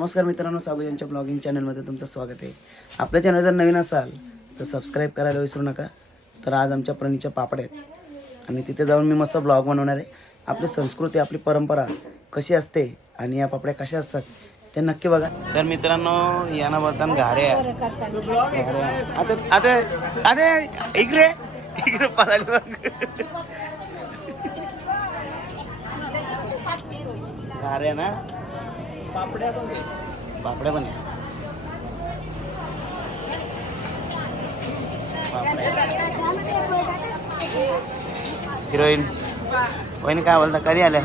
नमस्कार मित्रांनो साबू यांच्या ब्लॉगिंग चॅनलमध्ये तुमचं स्वागत आहे. आपल्या चॅनल जर नवीन असाल तर सबस्क्राईब करायला विसरू नका. तर आज आमच्या प्रणीच्या पापड आहेत. आणि तिथे जाऊन मी मस्त ब्लॉग बनवणार आहे. आपली संस्कृती आपली परंपरा कशी असते आणि या पापड्या कशा असतात ते नक्की बघा. तर मित्रांनो यांना बोलताना घारे आहे. आता आता अरे इकडे इकडे पळाले बघ. घारे ना? पापड्या पण आहे पापड्या पण आहे हिरोईन. वहिनी काय बोलता? कधी आल्या?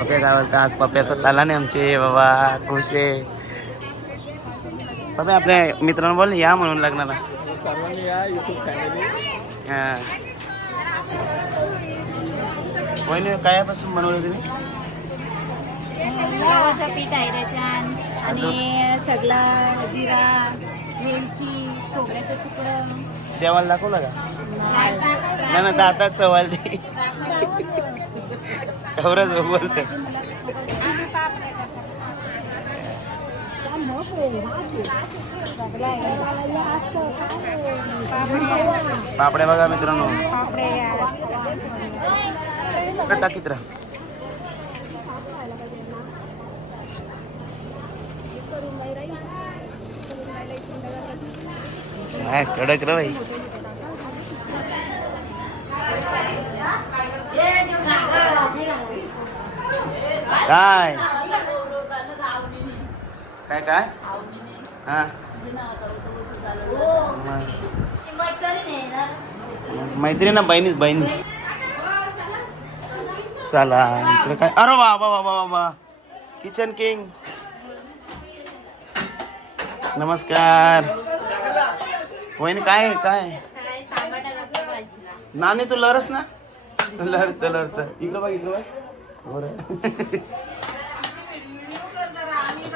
पप्या काय बोलता आज पप्याचा ताला नाही आमचे. बाबा खुश आहे. पप्या आपल्या मित्रांनो बोल या म्हणून लग्नाला. सर्वांनी या युट्यूब फॅमिली हा. वहिनी कायापासून बनवलं तुम्ही? गव्हाचं पीठ आहे त्याच्यात आणि सगळा जिरा वेलची खोबऱ्याचं तुकडं. देवाला दाखवलं का? नाही ना दातात चवाल ती एवढंच बोलत पापड्या बघा मित्रांनो. इकडं टाकीत राहा काय कडक रे भाई काय? काय काय? हा? मैत्रीण ना बहिणीच बहिणीच. चला इकडे काय? अरे बाबा बाबा बाबा किचन किंग नमस्कार. वहिनी काय काय आहे? नानी तू लरस ना? लरत लरत इकडं बघ इकडं बघ.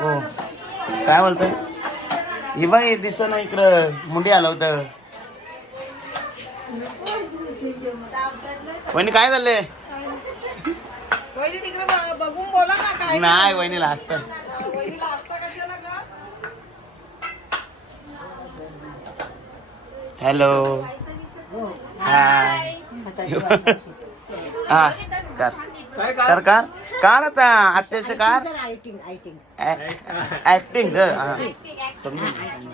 हो. काय बोलतोय? ही बाई दिसत ना इकडं. मुंडी आलं होतं. वहिनी काय झालंय वहिनी तिकडे ब- बघून बोला ना काय नाही वहिनीला हसतात वहिनीला हसता कशाला का हॅलो. हाय. हा कर कर कर कार आता अत्यक्ष कार ऍक्टिंग समजून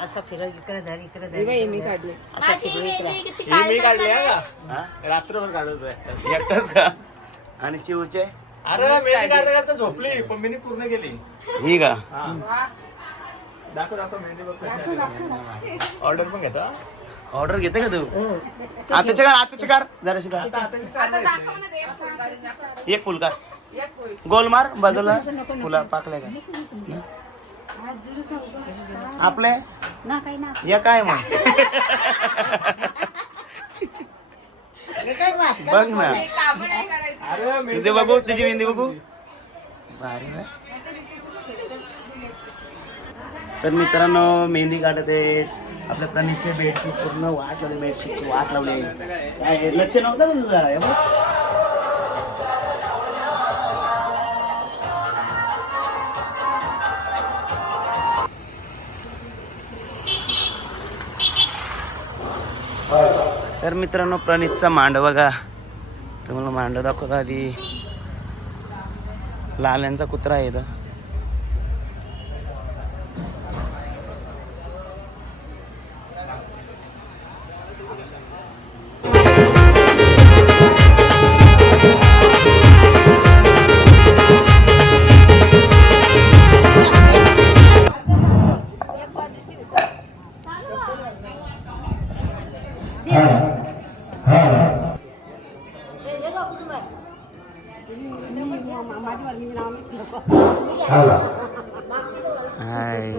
असं फिरव इकडे धर इकडे धर. मी काढले. असं. हे? का? रात्रभर काढतोय एकटाच का? आणि चिवचे? अरे मेहंदी काढता काढता झोपली पण मी पूर्ण केली. ही का? हा. दाखव दाखव मेहंदी बघ ऑर्डर पण घेता ऑर्डर घेते का तू? आताच्या कार आताच्या कार जराशी कार. एक फुल कार एक फुल. गोल मार बाजूला. फुला पाकल्या का? आपले? ना काही ना. या काय मग? हे बघ ना. मेहंदी इथे बघू तिची मेहंदी बघू. भारी ना तर मित्रांनो मेहंदी काढत आहे आपल्या प्रणीतचे बेडची पूर्ण वाट लावली बेडशीट वाट लावली. काय लक्ष नव्हतं तर मित्रांनो प्रणितचा मांड बघा. तुम्हाला मांड दाखवतो आधी. लाल्यांचा कुत्रा आहे इथं. Hello. Hi.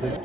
Thank.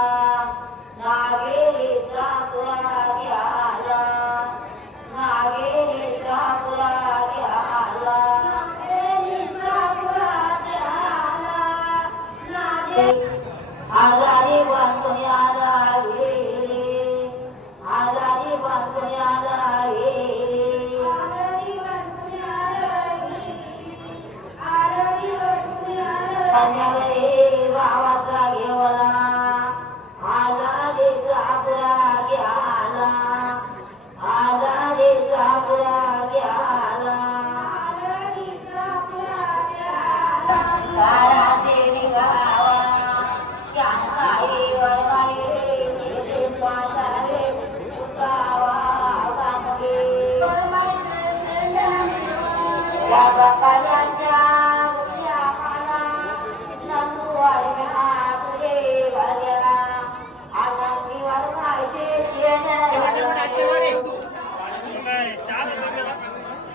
Allah.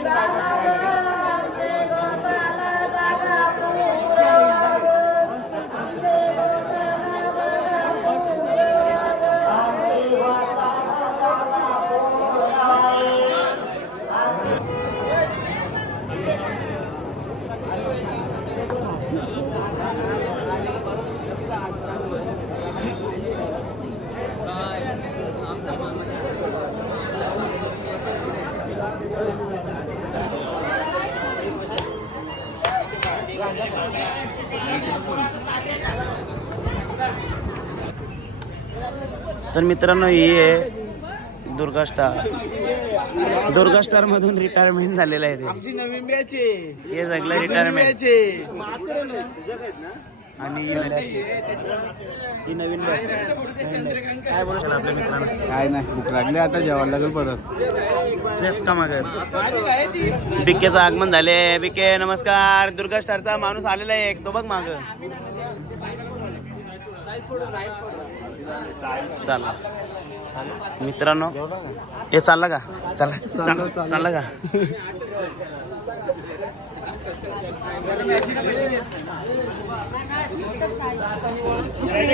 Obrigada. तर मित्रांनो ही आहे दुर्गा स्टार. दुर्गा स्टार मधून रिटायरमेंट झालेलं आहे रे आमची नवीन बॅच आहे. हे सगळं रिटायरमेंट आणि ही नवीन. काय बोलशाल आपल्या मित्रांनो. काय नाही भूक लागली आता जेवायला लागेल परत. तेच का माग? बिकेचं आगमन झाले बिके नमस्कार. दुर्गा स्टारचा माणूस आलेला आहे एक. तो बघ माग. चला. मित्रांनो हे चालला का? चला चला चालला. का?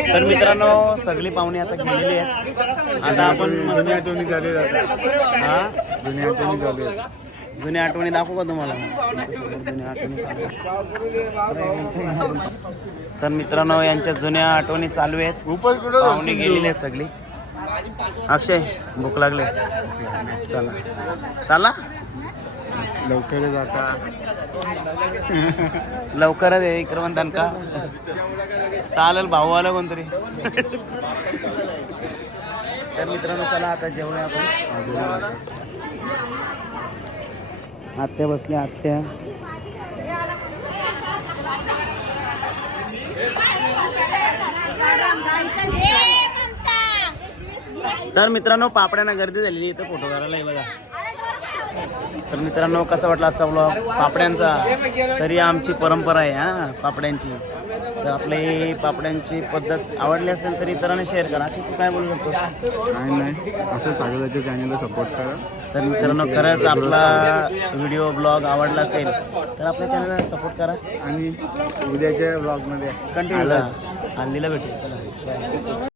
तर मित्रांनो सगळी पाहुणे आता गेलेली आहेत. आता आपण जुनी आठवणी झाली हा? जुनी आठवणी झाली जुन्या आठवणी दाखवू का तुम्हाला? जुन्या आठवणी चालू. तर मित्रांनो यांच्या जुन्या आठवणी चालू आहेत. पाहुणे गेलेले आहेत सगळी. अक्षय भूक लागले. चला. चला? लवकर जाता लवकरच आहे इकडं का? चालेल भाऊ आला कोणतरी. तर मित्रांनो चला आता जेवूया आपण. आत्या बसल्या आत्या. तर मित्रांनो पापड्यांना गर्दी झालेली इथं फोटो काढायला बघा. तर मित्रांनो कसा वाटला आजचा ब्लॉग पापड्यांचा. तरी आमची परंपरा आहे हा पापड्यांची. तर आपली पापड्यांची पद्धत आवडली असेल तर इतरांना शेअर करा. की तू काय बोलू शकतो काय नाही. असं सागराच्या चॅनलला सपोर्ट करा. तर मित्रांनो खरंच आपला व्हिडिओ ब्लॉग आवडला असेल तर आपल्या चॅनलला सपोर्ट करा. आणि उद्याच्या ब्लॉगमध्ये कंटिन्यू करा. हल्लीला भेटू. चला.